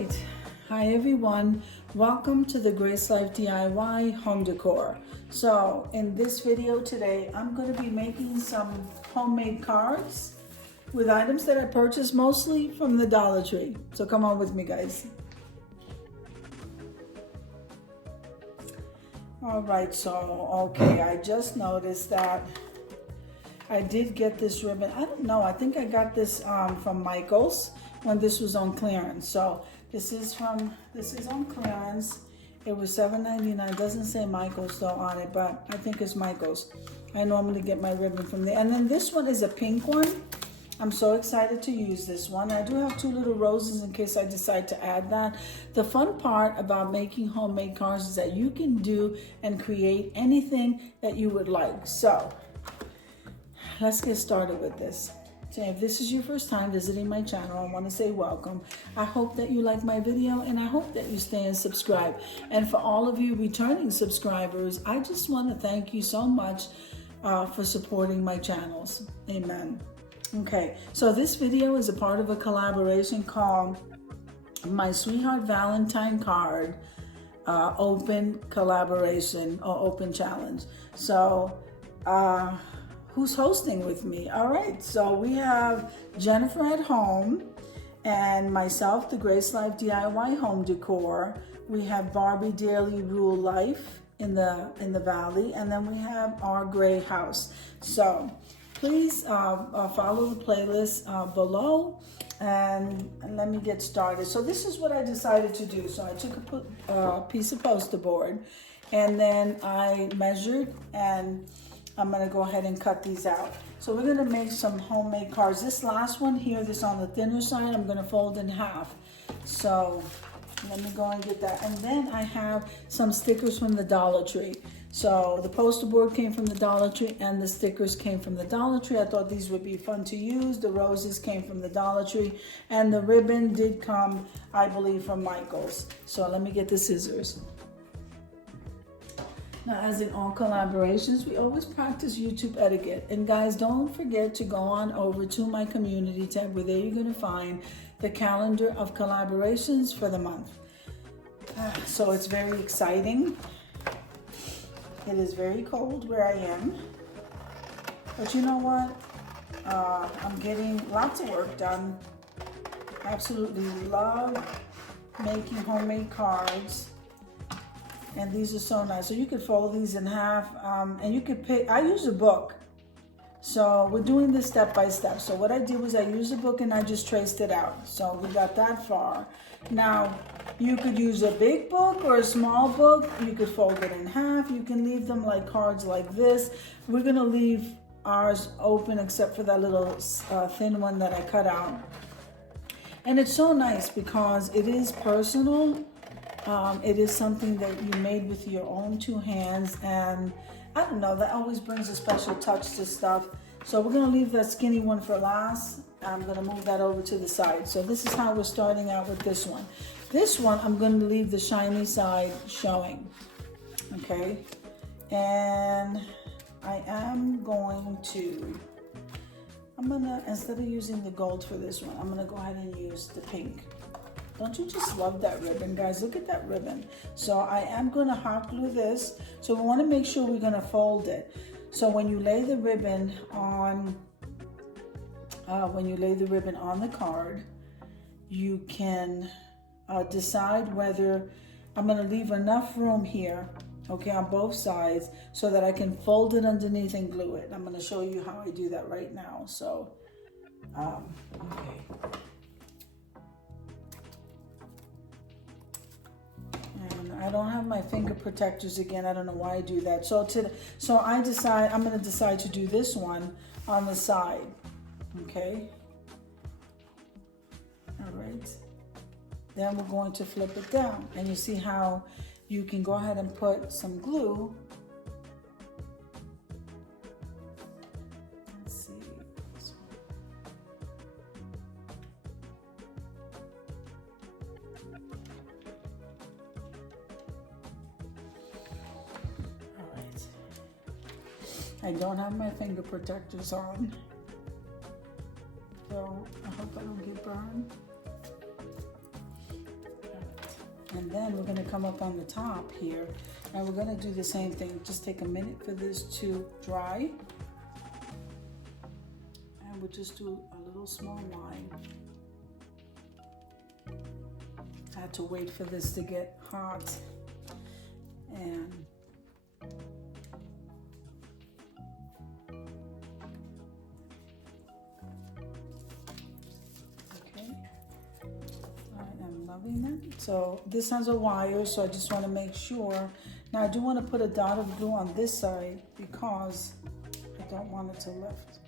right. Hi everyone. Welcome to the Grace Life DIY home decor. So in this video today, I'm going to be making some homemade cards with items that I purchased mostly from the Dollar Tree. So come on with me, guys. All right, so okay, I just noticed that I did get this ribbon. I don't know, I think I got this from Michael's when this was on clearance. So this is on clearance. It was $7.99. Doesn't say Michael's though on it, but I think it's Michael's. I normally get my ribbon from there. And then this one is a pink one. I'm so excited to use this one. I do have two little roses in case I decide to add that. The fun part about making homemade cards is that you can do and create anything that you would like. So let's get started with this. So if this is your first time visiting my channel, I want to say welcome. I hope that you like my video and I hope that you stay and subscribe. And for all of you returning subscribers, I just want to thank you so much for supporting my channels. Amen. Okay, so this video is a part of a collaboration called My Sweetheart Valentine Card Open Collaboration or Open Challenge. So, who's hosting with me? All right, so we have Jennifer at home and myself, the Grace Life DIY home decor. We have Barbie Daily Rule Life in the Valley, and then we have our gray house. So please follow the playlist below and let me get started. So this is what I decided to do. So I took a piece of poster board and then I measured, and I'm gonna go ahead and cut these out. So we're gonna make some homemade cards. This last one here, this on the thinner side, I'm gonna fold in half. So let me go and get that. And then I have some stickers from the Dollar Tree. So the poster board came from the Dollar Tree and the stickers came from the Dollar Tree. I thought these would be fun to use. The roses came from the Dollar Tree and the ribbon did come, I believe, from Michael's. So let me get the scissors. Now, as in all collaborations, we always practice YouTube etiquette. And guys, don't forget to go on over to my community tab where there you're gonna find the calendar of collaborations for the month. So it's very exciting. It is very cold where I am. But you know what? I'm getting lots of work done. Absolutely love making homemade cards. And these are so nice. So you could fold these in half and you could pick, I use a book. So we're doing this step by step. So what I did was I used a book and I just traced it out. So we got that far. Now, you could use a big book or a small book. You could fold it in half. You can leave them like cards like this. We're gonna leave ours open except for that little thin one that I cut out. And it's so nice because it is personal. It is something that you made with your own two hands, and I don't know, that always brings a special touch to stuff. So we're gonna leave that skinny one for last. I'm gonna move that over to the side. So this is how we're starting out with this one. This one, I'm gonna leave the shiny side showing, okay? And I am going to, instead of using the gold for this one, I'm gonna go ahead and use the pink. Don't you just love that ribbon, guys? Look at that ribbon. So I am gonna hot glue this. So we wanna make sure we're gonna fold it. So when you lay the ribbon on, the card, you can decide whether, I'm gonna leave enough room here, okay, on both sides, so that I can fold it underneath and glue it. I'm gonna show you how I do that right now. So, okay. I don't have my finger protectors again. I don't know why I do that. So I'm going to decide to do this one on the side. Okay. All right. Then we're going to flip it down. And you see how you can go ahead and put some glue. Let's see. I don't have my finger protectors on, so I hope I don't get burned. And then we're gonna come up on the top here and we're gonna do the same thing. Just take a minute for this to dry. And we'll just do a little small line. I had to wait for this to get hot. And loving it. So this has a wire, so I just want to make sure. Now I do want to put a dot of glue on this side because I don't want it to lift.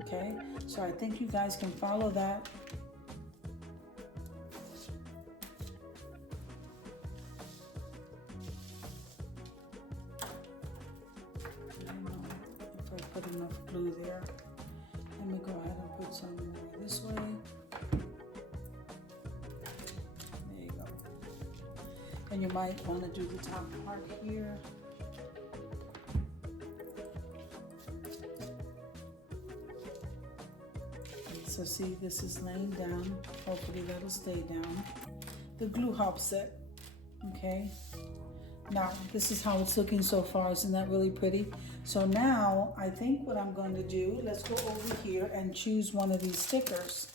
Okay, so I think you guys can follow that. I don't know if I put enough glue there. Let me go ahead and put some more this way. There you go. And you might want to do the top part here. So see, this is laying down. Hopefully that'll stay down. The glue helps it. Okay. Now, this is how it's looking so far. Isn't that really pretty? So now, I think what I'm going to do, let's go over here and choose one of these stickers.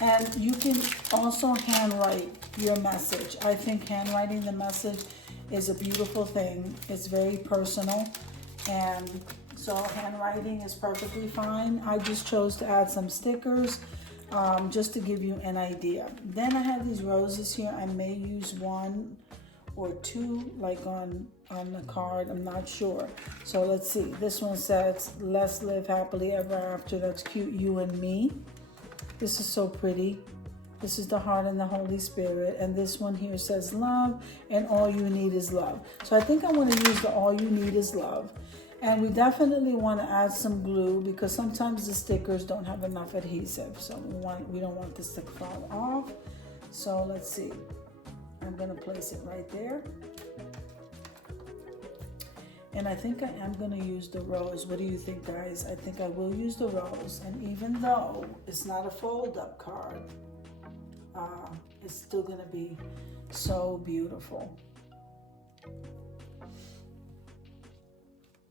And you can also handwrite your message. I think handwriting the message is a beautiful thing. It's very personal. And so handwriting is perfectly fine. I just chose to add some stickers just to give you an idea. Then I have these roses here. I may use one or two like on the card, I'm not sure. So let's see, this one says, let's live happily ever after. That's cute, you and me. This is so pretty. This is the heart and the Holy Spirit. And this one here says love and all you need is love. So I think I want to use the all you need is love. And we definitely want to add some glue because sometimes the stickers don't have enough adhesive. So we don't want this to fall off. So let's see. I'm going to place it right there. And I think I am going to use the rose. What do you think, guys? I think I will use the rose. And even though it's not a fold-up card, it's still going to be so beautiful.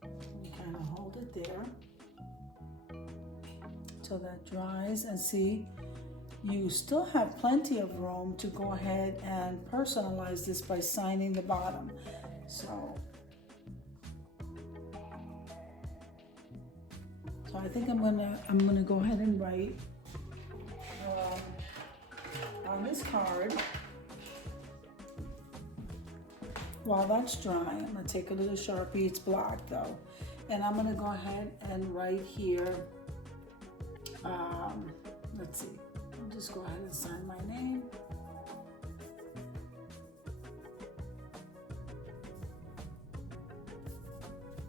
You kind of hold it there till that dries. And see, you still have plenty of room to go ahead and personalize this by signing the bottom. So I think I'm gonna go ahead and write on this card. While that's dry, I'm gonna take a little Sharpie. It's black though, and I'm gonna go ahead and write here. Let's see. I'll just go ahead and sign my name.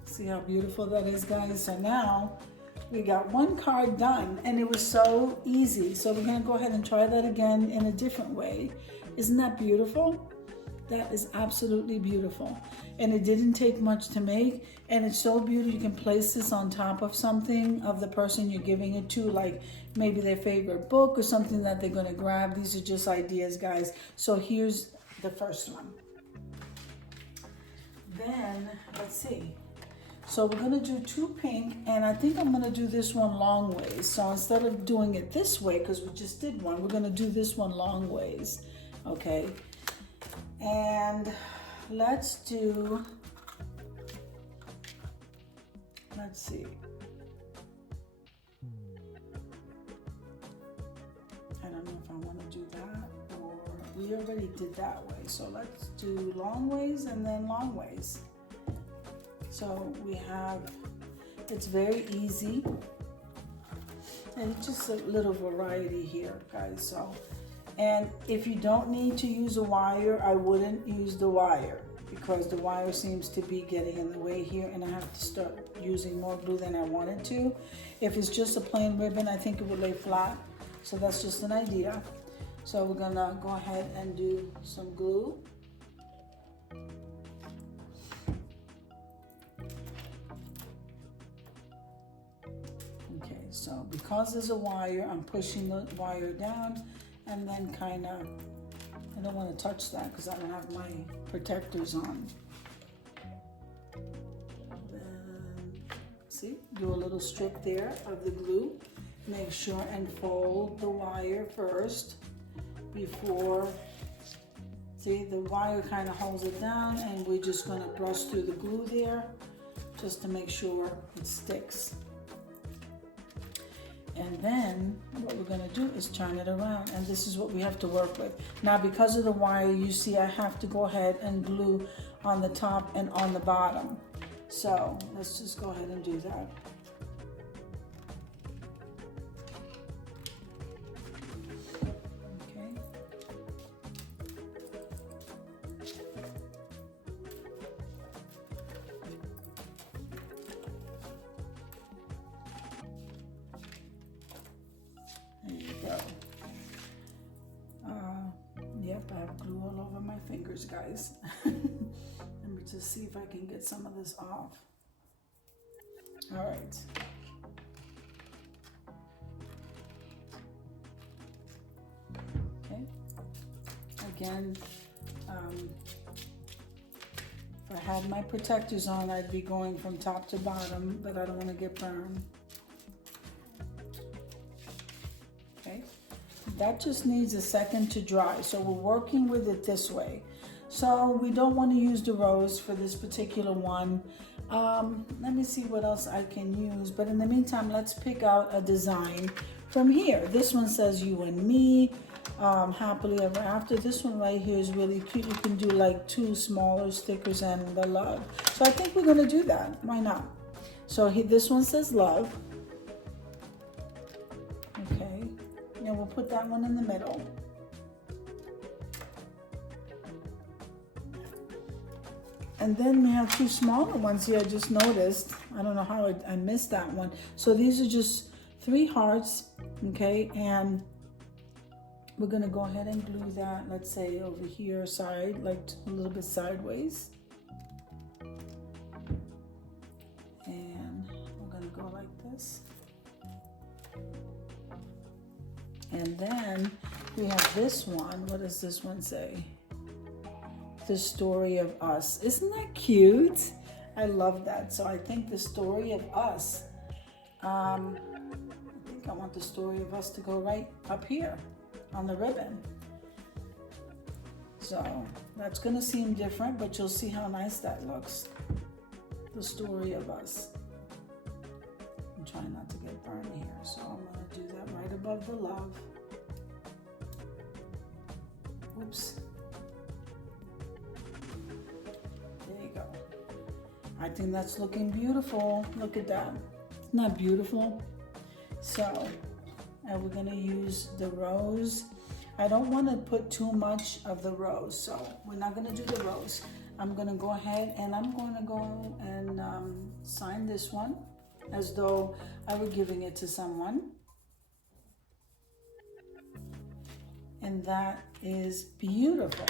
See how beautiful that is, guys? So now we got one card done and it was so easy. So we're gonna go ahead and try that again in a different way. Isn't that beautiful? That is absolutely beautiful. And it didn't take much to make. And it's so beautiful. You can place this on top of something of the person you're giving it to, like maybe their favorite book or something that they're gonna grab. These are just ideas, guys. So here's the first one. Then, let's see. So we're gonna do two pink, and I think I'm gonna do this one long ways. So instead of doing it this way, because we just did one, we're gonna do this one long ways, okay? And let's do, let's see. I don't know if I wanna do that, or we already did that way. So let's do long ways and then long ways. So we have, it's very easy, and it's just a little variety here, guys. So, and if you don't need to use a wire, I wouldn't use the wire because the wire seems to be getting in the way here, and I have to start using more glue than I wanted to. If it's just a plain ribbon, I think it would lay flat. So that's just an idea. So we're gonna go ahead and do some glue. So because there's a wire, I'm pushing the wire down and then kind of, I don't want to touch that because I don't have my protectors on. Then, see, do a little strip there of the glue. Make sure and fold the wire first before, see, the wire kind of holds it down, and we're just going to brush through the glue there just to make sure it sticks. And then what we're going to do is turn it around, and this is what we have to work with. Now because of the wire, you see I have to go ahead and glue on the top and on the bottom. So let's just go ahead and do that. Okay. There you go. Yep, I have glue all over my fingers, guys. Let me just see if I can get some of this off. All right. Okay. Again, if I had my protectors on, I'd be going from top to bottom, but I don't want to get burned. Okay. That just needs a second to dry. So we're working with it this way. So we don't want to use the rose for this particular one. Let me see what else I can use. But in the meantime, let's pick out a design from here. This one says you and me, happily ever after. This one right here is really cute. You can do like 2 smaller stickers and the love. So I think we're going to do that. Why not? So this one says love. Okay. And we'll put that one in the middle. And then we have 2 smaller ones here. I just noticed. I don't know how I missed that one. So these are just 3 hearts, okay? And we're gonna go ahead and glue that, let's say over here side, like a little bit sideways. And we're gonna go like this. And then we have this one. What does this one say? The story of us. Isn't that cute? I love that. So I think the story of us. I think I want the story of us to go right up here on the ribbon. So that's going to seem different, but you'll see how nice that looks. The story of us. I'm trying not to get burned here, so I'm going to do that right above the love. Oops. There you go. I think that's looking beautiful. Look at that. Isn't that beautiful? So, and we're going to use the rose. I don't want to put too much of the rose, so we're not going to do the rose. I'm going to go ahead and I'm going to go and sign this one as though I were giving it to someone. And that is beautiful.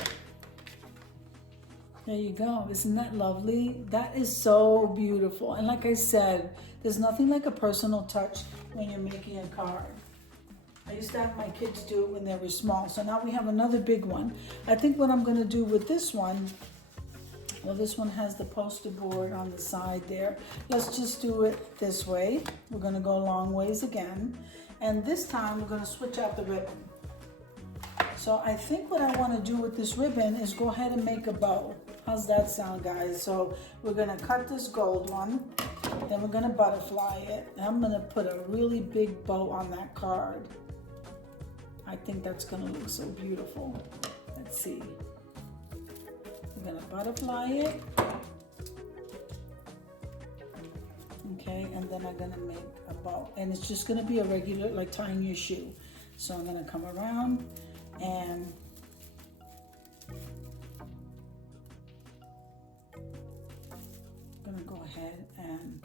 There you go. Isn't that lovely? That is so beautiful. And like I said, there's nothing like a personal touch when you're making a card. I used to have my kids do it when they were small. So now we have another big one. I think what I'm going to do with this one, well, this one has the poster board on the side there. Let's just do it this way. We're going to go a long ways again. And this time we're going to switch out the ribbon. So I think what I want to do with this ribbon is go ahead and make a bow. How's that sound, guys? So we're going to cut this gold one. Then we're going to butterfly it. And I'm going to put a really big bow on that card. I think that's going to look so beautiful. Let's see. We're going to butterfly it. Okay, and then I'm going to make a bow. And it's just going to be a regular, like tying your shoe. So I'm going to come around and I'm going to go ahead and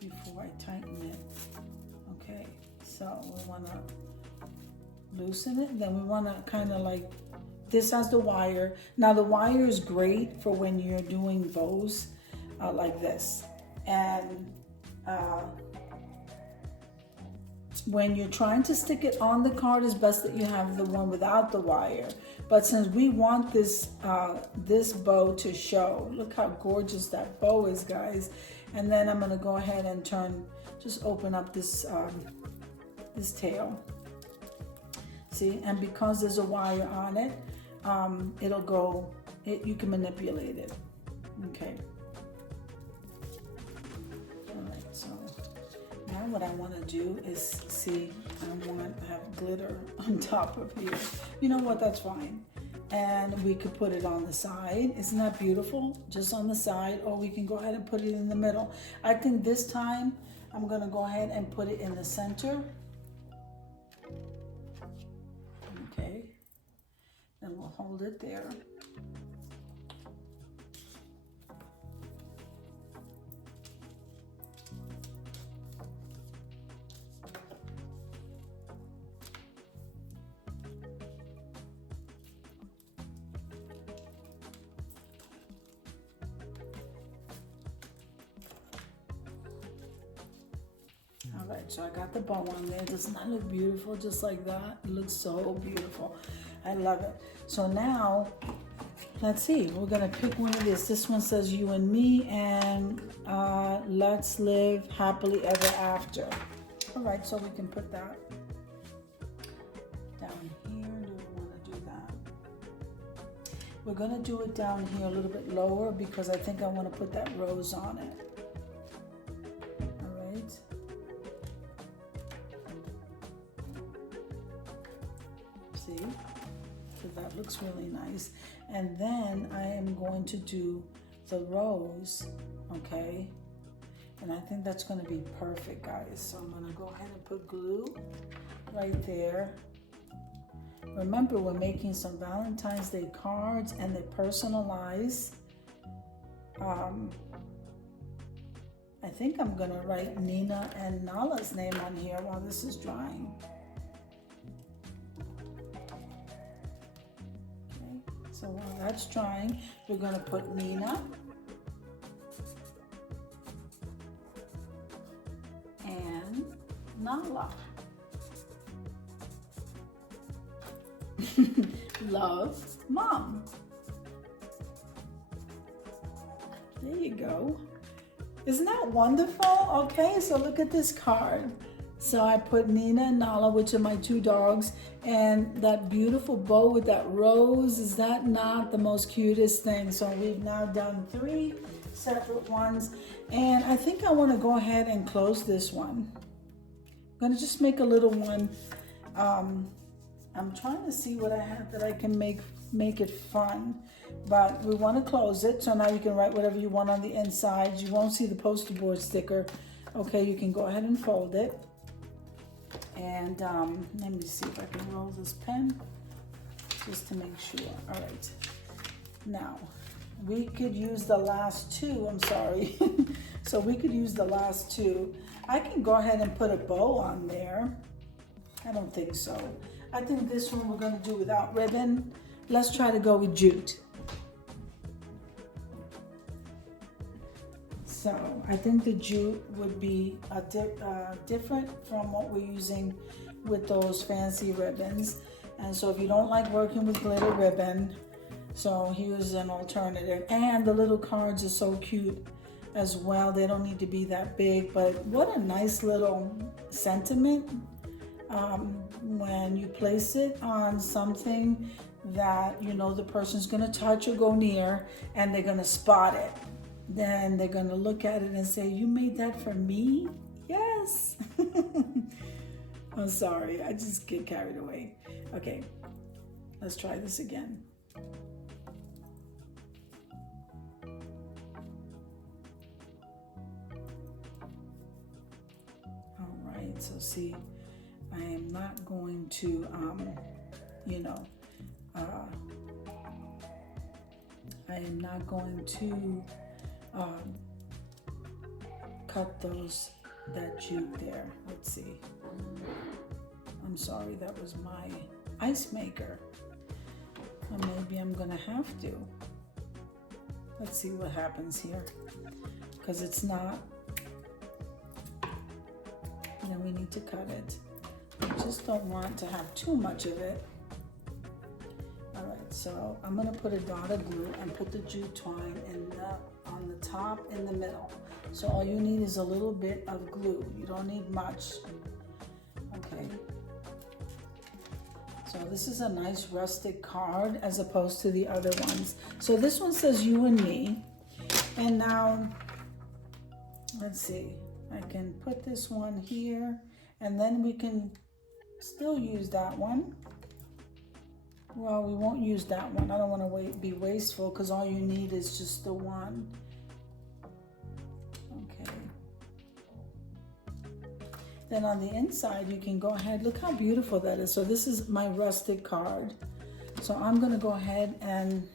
before I tighten it. Okay, so we want to loosen it. Then we want to kind of like, this has the wire. Now the wire is great for when you're doing bows like this. And when you're trying to stick it on the card, it's best that you have the one without the wire. But since we want this this bow to show, look how gorgeous that bow is, guys. And then I'm gonna go ahead and just open up this this tail. See, and because there's a wire on it, it'll go, you can manipulate it. Okay. All right, so now what I want to do is see, I want to have glitter on top of here. You know what, that's fine. And we could put it on the side. Isn't that beautiful? Just on the side, or we can go ahead and put it in the middle. I think this time I'm gonna go ahead and put it in the center. Okay, then we'll hold it there. All right, so I got the bow on there. Doesn't that look beautiful? Just like that. It looks so beautiful. I love it. So now, let's see. We're gonna pick one of this. This one says you and me, and let's live happily ever after. All right, so we can put that down here. Do we want to do that? We're gonna do it down here a little bit lower because I think I want to put that rose on it. All right. See, so that looks really nice. And then I am going to do the rose, okay? And I think that's gonna be perfect, guys. So I'm gonna go ahead and put glue right there. Remember, we're making some Valentine's Day cards and they're personalized. I think I'm gonna write Nina and Nala's name on here while this is drying. So while that's drying, we're gonna put Nina and Nala. Love, Mom. There you go. Isn't that wonderful? Okay, so look at this card. So I put Nina and Nala, which are my two dogs, and that beautiful bow with that rose. Is that not the most cutest thing? So we've now done 3 separate ones, and I think I want to go ahead and close this one. I'm gonna just make a little one. I'm trying to see what I have that I can make it fun, but we want to close it. So now you can write whatever you want on the inside. You won't see the poster board sticker. Okay, you can go ahead and fold it. And let me see if I can roll this pen just to make sure. All right. Now, we could use the last 2. I'm sorry. So we could use the last 2. I can go ahead and put a bow on there. I don't think so. I think this one we're going to do without ribbon. Let's try to go with jute. So I think the jute would be different from what we're using with those fancy ribbons. And so if you don't like working with glitter ribbon, so here's an alternative. And the little cards are so cute as well. They don't need to be that big, but what a nice little sentiment when you place it on something that you know the person's gonna touch or go near, and they're gonna spot it. Then they're gonna look at it and say, "You made that for me?" Yes. I'm sorry, I just get carried away. Okay, let's try this again. All right, so see, I am not going to, I am not going to cut that jute there. Let's see. I'm sorry, that was my ice maker. Or maybe I'm gonna have to. Let's see what happens here. Because it's not, then we need to cut it. I just don't want to have too much of it. All right, so I'm gonna put a dot of glue and put the jute twine on the top in the middle. So all you need is a little bit of glue. You don't need much. Okay. So this is a nice rustic card as opposed to the other ones. So this one says you and me. And now, let's see, I can put this one here and then we can still use that one. Well, we won't use that one. I don't want to be wasteful because all you need is just the one. Okay. Then on the inside, you can go ahead. Look how beautiful that is. So this is my rustic card. So I'm going to go ahead and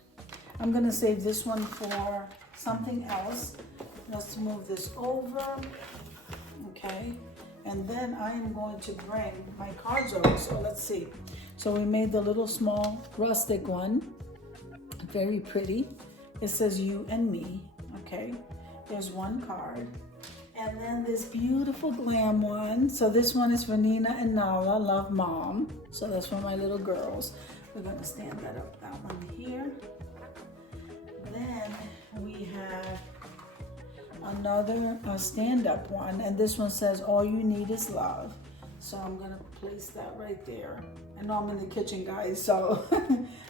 I'm going to save this one for something else. Let's move this over. Okay. And then I am going to bring my cards over. So let's see. So we made the little small rustic one. Very pretty. It says you and me. Okay. There's one card. And then this beautiful glam one. So this one is for Nina and Nala, love mom. So that's for my little girls. We're gonna stand that up, that one here. Then we have another stand-up one. And this one says, all you need is love. So I'm gonna place that right there. I know I'm in the kitchen, guys, so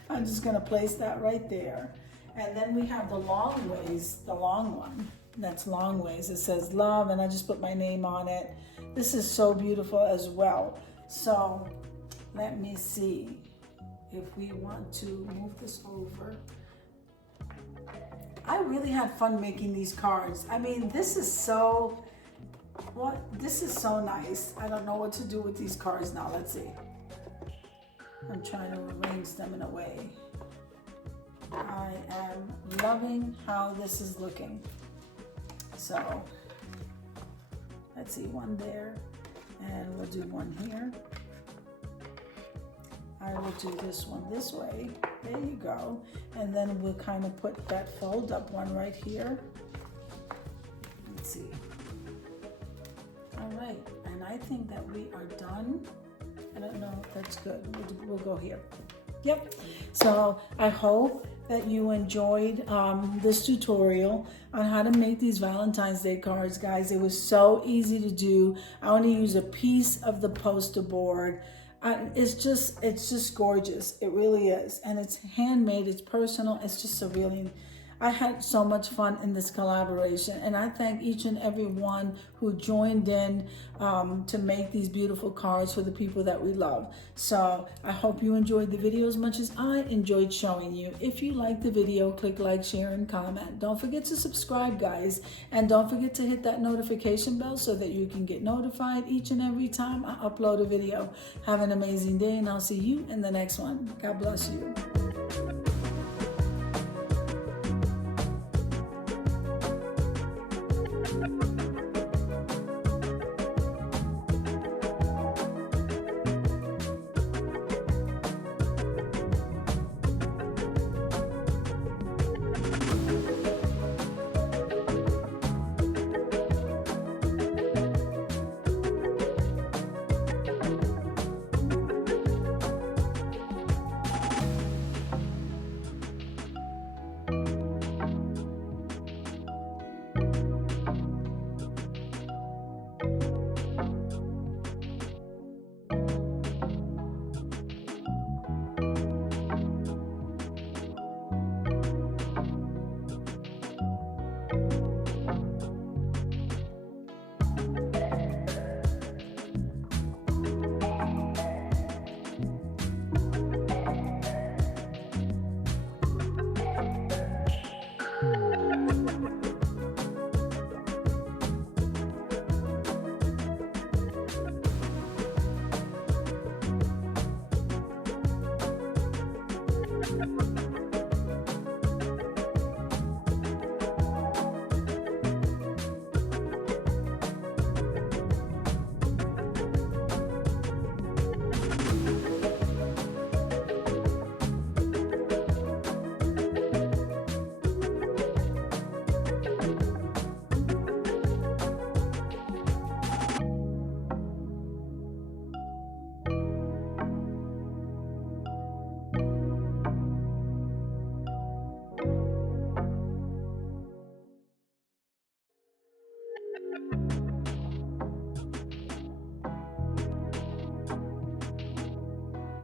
I'm just gonna place that right there. And then we have the long ways, the long one. That's long ways. It says love, and I just put my name on it. This is so beautiful as well. So let me see if we want to move this over. I really had fun making these cards. I mean, this is so, this is so nice. I don't know what to do with these cards now. Let's see. I'm trying to arrange them in a way. I am loving how this is looking. So let's see, one there, and we'll do one here. I will do this one this way. There you go. And then we'll kind of put that fold up one right here. Let's see. All right, and I think that we are done. I don't know if that's good. We'll go here. Yep. So I hope that you enjoyed this tutorial on how to make these Valentine's Day cards, guys. It was so easy to do. I only use a piece of the poster board. It's just gorgeous. It really is. And it's handmade, it's personal. It's just a really, I had so much fun in this collaboration, and I thank each and every one who joined in to make these beautiful cards for the people that we love. So I hope you enjoyed the video as much as I enjoyed showing you. If you liked the video, click like, share, and comment. Don't forget to subscribe, guys, and don't forget to hit that notification bell so that you can get notified each and every time I upload a video. Have an amazing day, and I'll see you in the next one. God bless you.